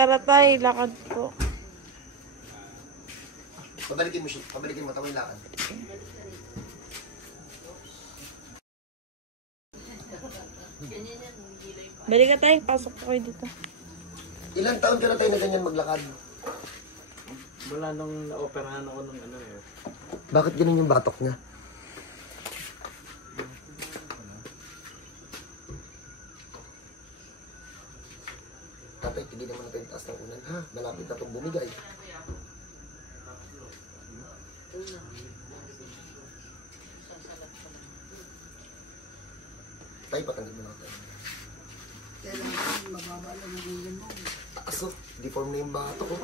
tara tayo, lakad po. Pabalikin mo siya. Pabalikin mo. Tama yung lakad. Balik ka tayo, pasok po kayo dito. Ilang taon ka na tayo na ganyan maglakad? Wala nung na-operahan ako nung ano eh. Bakit ganun yung batok niya? Tatay, hindi naman natin taas ng unan, ha? Malapit na itong bumigay. Tay, patanggal mo natin. Kailangan mababa lang ang ulan mo. Aso, deform na yung batok ko.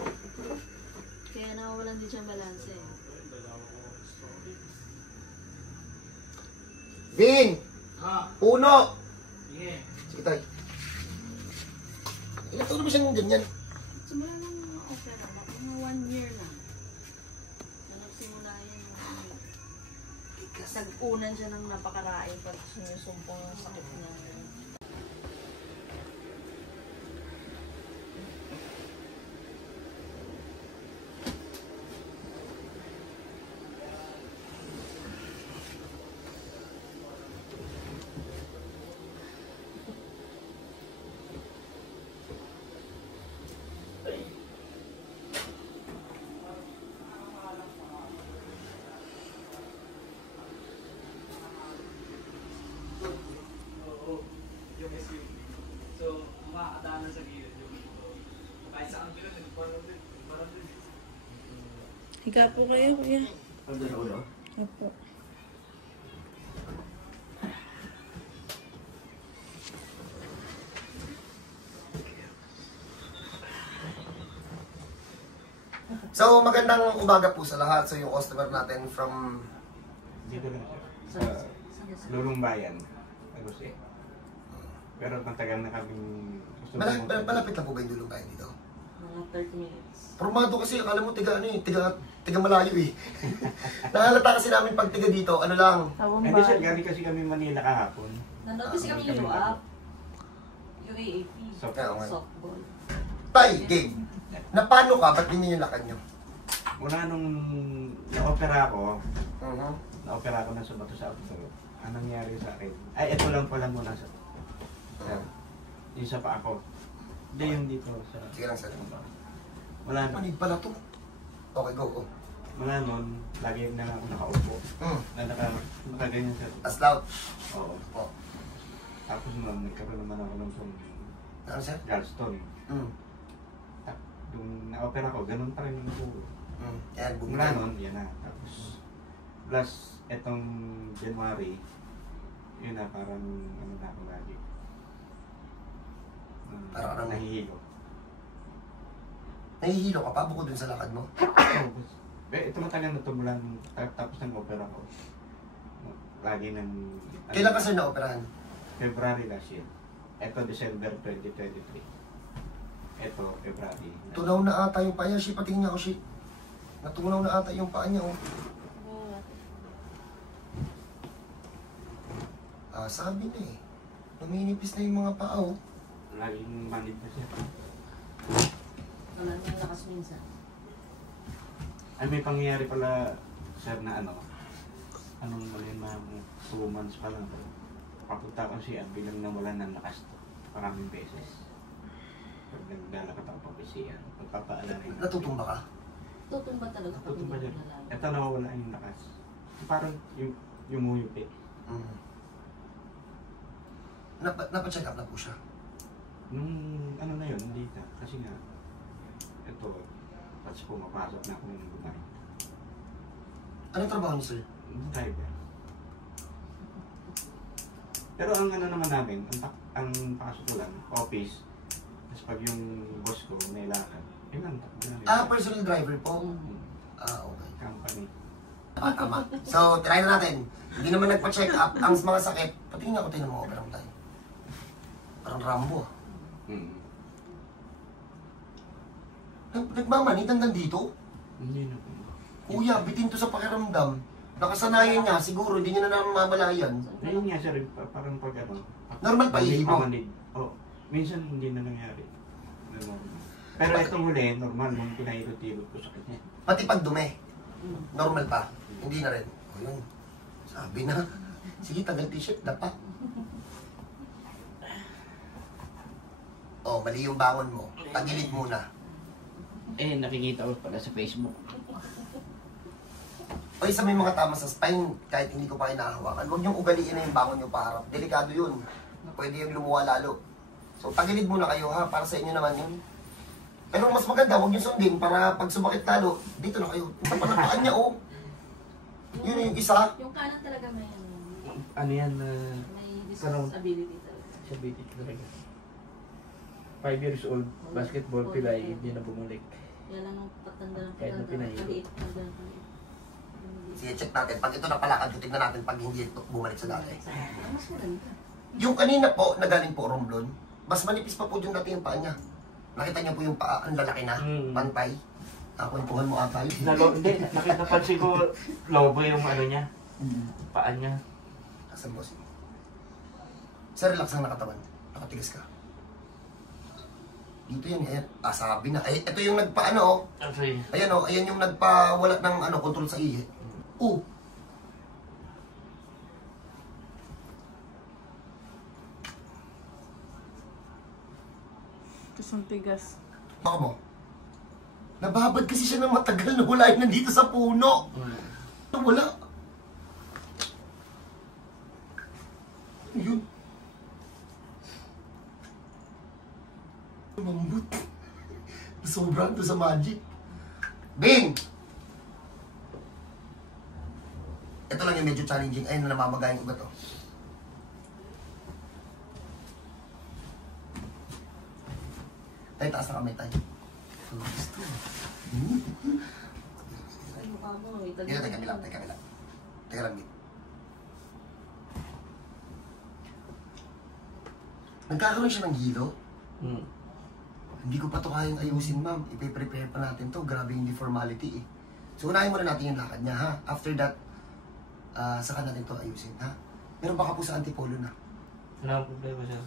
Kaya nawawalan din siyang balanse. Vin! Puno! Yeah. Sige, tay. Ilan taon na ba siyang ganyan? Simula lang mga opera, mga 1 year na. Na nagsimula yan. Nag-unan siya ng napakaraing pag sumusumpong ang sakit niya. So, makakadaanan sa gilid yung kahit saan gilid, parang din. Higa po kayo, kuya. Ano na ulo? Opo. So, magandang umaga po sa lahat. So, yung customer natin from... Dito lang siya. Sa Lulong Bayan. Agos eh. Pero matagal na kaming... Malapit lang po ba yung dulong kayo dito? Mga 30 minutes. Formado kasi, akala mo tiga ano eh, tiga malayo eh. Nahalata kasi namin pag tiga dito, ano lang. Tawang Hindi sir, bahay. galing kasi kami Manila kahapon. Nandun kasi kami UAP. UAAP. Softball. Tay, game. Na paano ka? Ba't ganyan yung lakad nyo? Mula nung na-opera ako, Uh-huh. na-opera ako ng sumato sa auto. Anong nangyari sa akin? Ay, ito lang pala muna sa... Sir, yung sa pa ako. Hindi yung dito sa... Sige lang, sir. Wala nun. Panig pala to. Okay, go, go. Wala nun. Lagi na lang ako nakaupo. Na nakaganyan sir. As loud. Oo. Oh. Tapos nun, nagkaroon naman ako ng Ano, sir? gallstone. Nung na-opera ko, ganun pa rin yung buo. Yan, Mula bumigay. nun, yan na. Tapos, plus, etong January, yun na, parang, ano na ako lagi. Parang ano? Nahihilo. Nahihilo ka pa bukod dun sa lakad mo? Ito matagal na ito mula nung tapos ng opera ko. Lagi ng... Kailan ka, sir, na-operahan? February last year. Ito, December 2023. Ito, February. Tunaw na ata yung paa niya. Shi, patingin niya ako, Shi. Natunaw na ata yung paa niya, oh. Sabi na eh. Numinipis na yung mga paa, oh. Laging manid na siya. Wala nang lakas minsan. Ay, may pangyayari pala, sir, na ano, anong mali na 2 months pa lang. Papunta ko siya, bilang nawalan ng lakas to. Maraming beses. Pag naglalakad ako pag-isiyan, pagpapaalala yun. Natutumba ka? Tutumba talaga. Tutumba siya. Ito nawawala yung lakas. Parang yung muyupi. Napacheck up na po siya. Nung ano na yun, hindi na. Kasi nga, ito, tapos pumapasok na ako ng bumain. Anong trabaho niyo, sir? Driver. Pero ang ano naman namin, ang pasok ko lang, office. Tapos pag yung boss ko may lakad, yun lang. Personal driver po? Hmm. Okay. Company. Tama. So, try na natin. Hindi naman nagpa-check up ang mga sakit. Patingin ako tayo ng mga operang tayo. Parang Rambo. Nagmamanid hanggang dito? Hindi na po. Kuya, bitin to sa pakiramdam. Nakasanayan niya, siguro hindi niya na namamalayan. Ayun nga sir, parang pag ano. Normal pa, balik ihi mo? pamanid. Oh, minsan hindi na nangyari. Normal. Pero ito muli, normal nung pinairot-irot ko sa kanya. Pati pag dumi, normal pa. Hindi na rin. O yun, sabi na. Sige, tagal t-shirt, dapa. Oh, mali yung bangon mo. Tagilid muna. Eh, nakikita ko pala sa Facebook. O isa may mga tama sa spine, kahit hindi ko pa hinahawakan, huwag niyong ugaliin na yung bangon niyo paharap. Delikado yun. Pwede yung lumuha lalo. So, tagilid muna kayo ha, para sa inyo naman yun. Pero mas maganda, huwag niyo sundin para pag sumakit lalo, dito na kayo. Napanapakan niya, oh. Yun yung isa. Yung kanan talaga may Ano yan? may disability talaga. Disability talaga. 5 years old, basketball pilay, hindi na bumalik. Kaya lang nung patanda ng Kahit na pinahilo. kaliit. Sige, check natin. Pag ito napalakad ko, tignan natin pag hindi ito bumalik sa dati. Mas maganda. Yung kanina po, na galing po Romblon, mas manipis pa po yung dati yung paa niya. Nakita niyo po yung paa, ang lalaki na, pantay. Kwentuhan mo ata yun. Hindi, napansin ko, lobo yung ano niya, paan niya. Asan mo? Sir, relax ang nakatawan. Nakatigas ka. Dito yan, ayan. Sabi na. Ay, ito yung nagpaano, oh. Okay. Ayan, oh. Ayan yung nagpawala ng ano, control sa ihi. Oh. Tapos ang tigas. Baka mo. Nababad kasi siya ng matagal na wala yun nandito sa puno. Wala. Yun. Mambut. Sobrang to sa magic. Bing! Ito lang yung medyo challenging. Ayun na namamaga yung ugat, oh. Tayo, taas na kamay tayo. Gusto. Ay, mukha mo. Dito, tayo kabila. Tayo lang, Bing. Nagkakaroon siya ng hilo. Hindi ko pa ito kayang ayusin, ma'am. Ipe-prepare pa natin to. Grabe yung deformality, eh. So, unahin muna natin yung lakad niya, ha? After that, saka natin to ayusin, ha? Meron baka po sa antipolo na. Wala akong problema siya.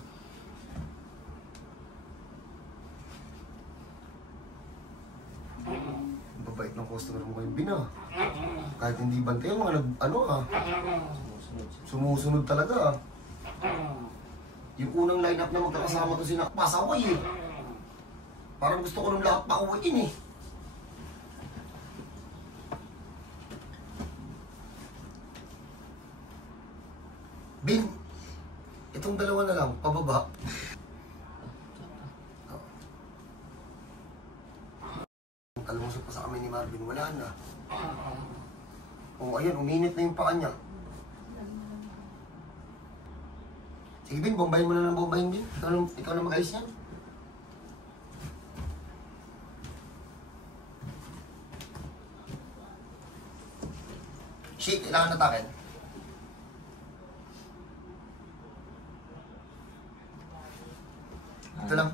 Ang babait ng customer mo kayong bina. Kahit hindi bantay, mga sumusunod talaga, Yung unang line-up na magkakasama to sina pasaway, eh. Parang gusto ko nung lahat pauwiin, eh. Bin, itong dalawa na lang, pababa. Kalusot pa sa kami ni Marvin, wala na. Oh, ayun, uminit na yung paa niya. Sige, Bin, bombayin mo na ng bombayin, Bin. Ikaw na mag-ayos yan. Shit, kailangan na takin. Ito lang.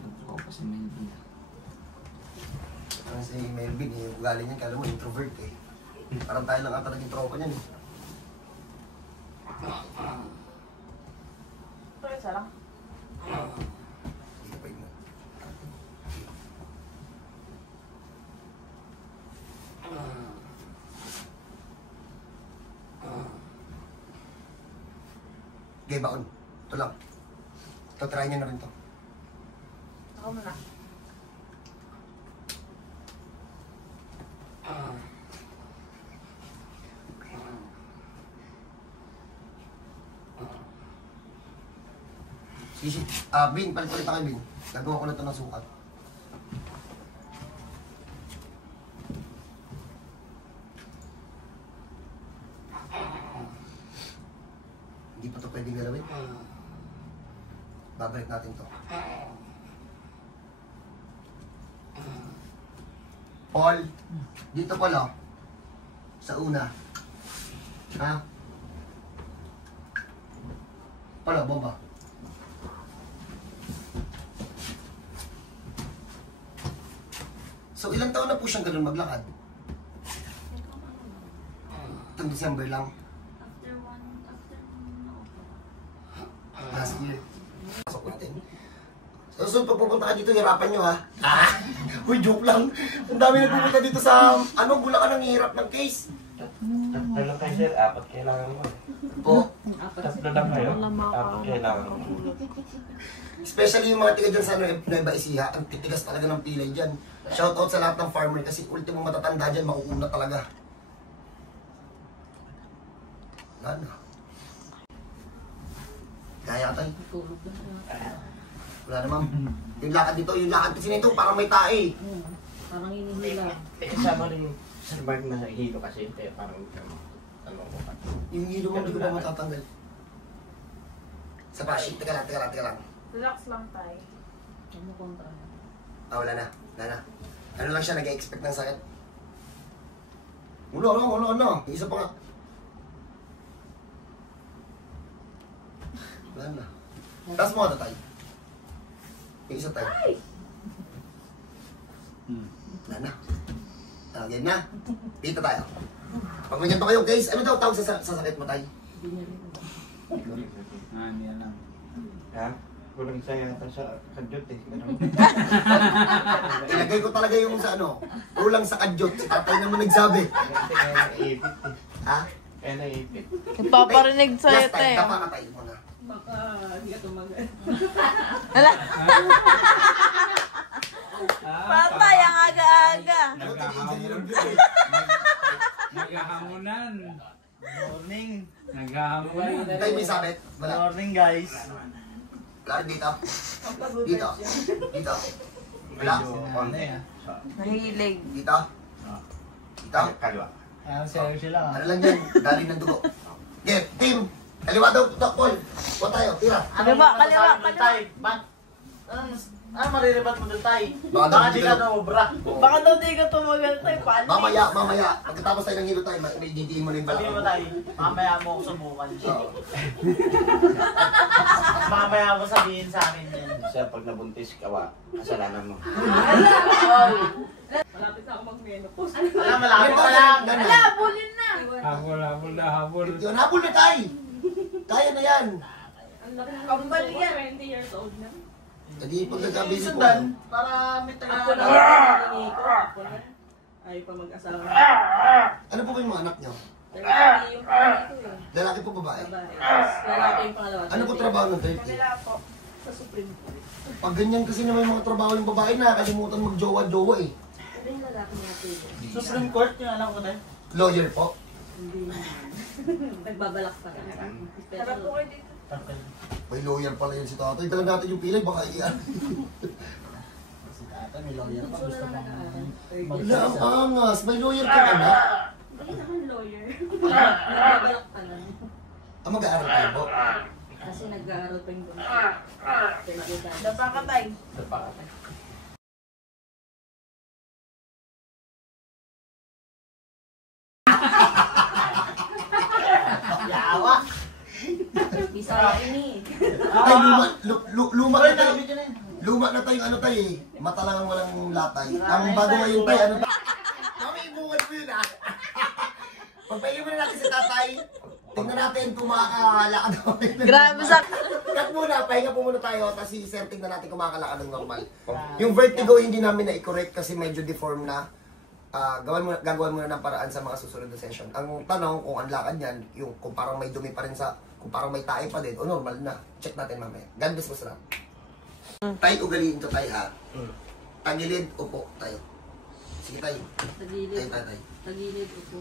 Si Melvin, yung ugali niyan, kala mo introvert, eh. Parang tayo lang ata naging tropa niyan, eh. Ito, isa lang. Ikapay mo. Okay, baon. Ito lang. Ito, try niyo na rin to. Ako muna. Sige, Bin, palit-palit tayo, Bin. Gagawa ko na ito ng sukat. Hindi pa ito pwedeng galawin. Babalik natin to. Paul, dito pala. Sa una. Ha? Pala, bomba. So, ilang taon na po siyang ganun maglakad? Itong December lang. Last year. Pasok natin. So, pag pupunta ka dito, hirapan nyo, ha? Uy, joke lang. Ang dami na pupunta dito sa, Bulacan ang hirap ng case. Tatlo lang kayo, sir. Apat kailangan mo. Po. Tatlo lang kayo. Apat kailangan mo. Especially yung mga tiga dyan sa Nueva Ecija, ang titigas talaga ng pilay dyan. Shoutout sa lahat ng farmer kasi ultimo matatanda dyan, makuuna talaga. Ano? Kaya tayo. Wala naman. Yung lakad dito, yung lakad kasi nito, parang may tae. Parang hinihila. Kasama rin yung Sir Mark na hilo kasi. Kaya parang ano ko pa. Yung hilo mo, hindi ko pa matatanggal. Sa pashi, teka lang. Relax lang tayo. Ano kung tayo? Wala na. Ano lang siya, nag-expect ng sakit. Wala. Isa pa nga. Wala na. Taas mo ka, tatay. Yung isa tayo. Wala na. Game na. Dito tayo. Pag may ganito kayo, guys, ano daw tawag sa sakit mo, tay? Niya lang. Ha? Kulang sa yata sa kadyot eh. Ilagay ko talaga yung sa kulang sa kadyot. Si tatay naman nagsabi. Kaya naipit eh. Ha? Kaya naipit. Nagpaparinig sa'yo, Last time, te. tapa ka tayo muna. Baka hindi ka tumagal. Hala! Patay ang aga-aga. Ano tayo, ng view eh. Naghahamunan. Morning. Naghahamunan. Tay, may sabit? Wala. Morning guys. Wala rin dito. Dito. Wala. Ano yan? Nahilig. Dito. Dito. Kalwa. Sa'yo sila. Ano lang yan, galing ng dugo. Okay, team. Kaliwa daw, Paul. Huwag tayo, tira. Kaliwa. Ba't? Ano mariribat mo doon tayo? Baka Baka di ka naubra. Baka daw di ka tumagal tayo. Paano? Mamaya. Pagkatapos tayo ng hilo tayo, may didiin mo na yung Sabihin mo balak. tayo, mamaya mo ako subukan. Oo. Mamaya mo sabihin sa akin yan. Siya pag nabuntis ka, kasalanan mo. Malapit na ako mag-menopause. Alam, malaki pa lang. Hala, bulin na. Habol. Yun, habol na tayo. Kaya na yan. Ang laki ng Kambal gusto ko, yan. 20 years old na. Hindi pag nagkabisi ko. Sundan, para may Ako na taga... ang ko. Ako na. Ayaw pa mag-asawa. Ano po ba yung mga anak nyo? Lalaki yung pangalan ko eh. Lalaki po babae? Babae. Tapos lalaki yung pangalawa. Ano po trabaho ng 30? Kanila po. Sa Supreme Court. Pag ganyan kasi naman yung mga trabaho ng babae na, kalimutan mag-jowa-jowa eh. Ano yung lalaki natin? Supreme Court yung alam ko tayo. Lawyer po. Hindi naman. Nagbabalak pa rin. Harap po kayo dito. May lawyer pala yun si tatay. Dala natin yung pilay, baka iyan. Si tata, may lawyer pa. Gusto mo Wala, ang angas. May lawyer ka na. Bakit naman lawyer? Nagbabalak pa lang. Mag-aaral tayo po. Kasi nag-aaral pa yung bunso. Dapa ka tayo. Yawa! Bisaya ini. Ay, luma na tayo. Sabi ko na yun. Luma na tayo, ano tayo eh. Mata lang ang walang latay. Ang bago ngayon tayo, ano tayo. Mami, ibungan mo yun ah. Pagpahinga muna natin si tatay. Tingnan natin kung makakalakad ako. Grabe sa... Cut muna, pahinga po muna tayo. Tapos si Sir, tingnan natin kung makakalakad ng normal. Yung vertigo hindi namin na-correct kasi medyo deform na. Gagawin muna ng paraan sa mga susunod na session. Ang tanong kung ang lakad niyan, yung kung parang may dumi pa rin sa, kung parang may tae pa din, o normal na. Check natin mamaya. God bless mo sila. Tayo, ugaliin ko tayo ha. Tagilid, upo tayo. Sige tayo. Tagilid. Tayo. Tagilid upo.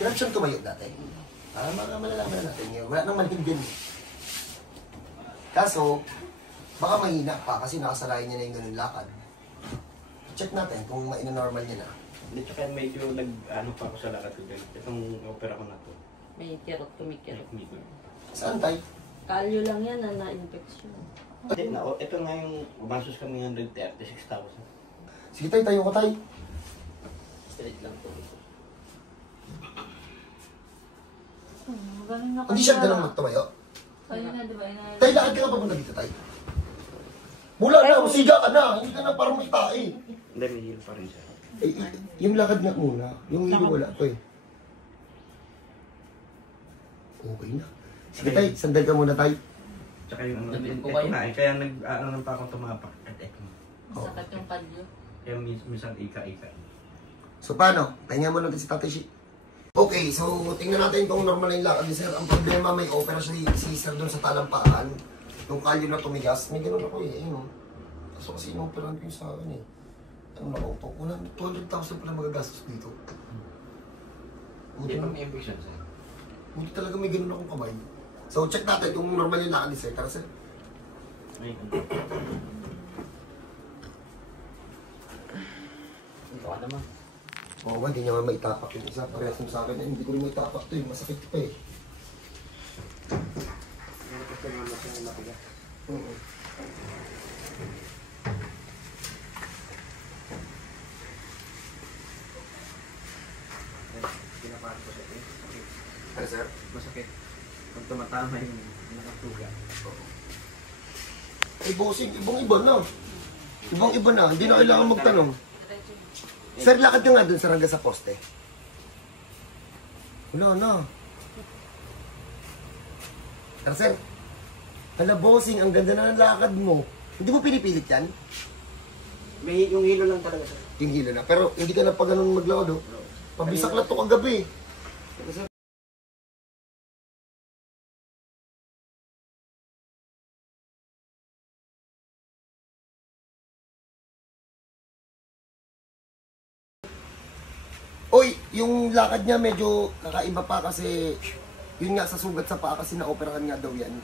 Hirap siyang tumayo dati. Para malalaman natin yun. Wala nang malig din. Kaso, baka mahina pa kasi nakasalayan niya na yung ganun lakad. Check natin kung ma-normal niya na. Hindi, tsaka medyo nag-ano pa ako sa lakad ko dyan. Itong opera ko na to. May kirot, tumikirot. Saan tayo? Kalyo lang yan na na-infection. Hindi na, ito nga yung umasos kami ng 136,000. Sige tayo ko tayo. Straight lang to. Ganun na Hindi siya ganun magtumayo. Sa'yo na, di ba? Tayo, lakad ka na papunta dito tayo. Mula na, usiga ka na. Hindi ka na parang may tae. Hindi, may hilo pa rin siya. Eh, yung lakad nga muna. Yung hilo wala pa eh. Okay na. Sige tayo, sandal ka muna tayo. Tsaka yung ano, Sabihin ko ito kayo. nga eh, kaya nag-ano pa ako tumapak. Sakit yung kalyo. Kaya minsan ika-ika. So paano? Pahinga mo natin si Tatay Shi. Okay, so tingnan natin kung normal yung lakad ni Sir. Ang problema, may opera si Sir doon sa talampaan. Yung kalyo na tumigas, may ganun ako eh. Ayun, kaso kasi in-operahan ko yung sa akin eh. Ano na auto? 200,000 pala magagastos dito. Hindi pa may infection sir. Buti talaga may ganun akong kamay. So check natin kung normal yung lakad ni Sir. Tara Sir. May Ito ka naman. Oo ba, hindi niya man maitapak yung isa. Parehas mo sa akin eh. Hindi ko rin maitapak to eh. Masakit pa eh. Oo. Ano Sir? masakit. Pag tumatama yung nakatuga. Ay bossing, ibang-iba na. Ibang-iba na. Hindi na kailangan magtanong. Sir, lakad ka nga dun sa hanggang sa poste. Wala na. Tara, sir. Hala, bossing, ang ganda na ng lakad mo. Hindi mo pinipilit yan? May yung hilo lang talaga sir. Yung hilo na. Pero hindi ka na pa ganun maglakad, oh. Pabisak na to kagabi. Oy, yung lakad niya medyo kakaiba pa kasi yun nga sa sugat sa paa kasi na-operahan nga daw yan.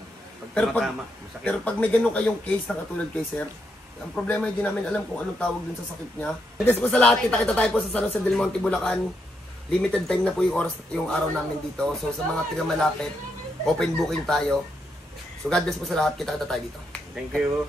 Tumatama, masakit. Pero pag may ganun kayong case na katulad kay Sir, ang problema hindi namin alam kung anong tawag dun sa sakit niya. Guys po sa lahat, kita-kita tayo po sa San Jose del Monte, Bulacan. Limited time na po yung oras, yung araw namin dito. So sa mga taga malapit, open booking tayo. So God bless po sa lahat, kita-kita tayo dito. Thank you.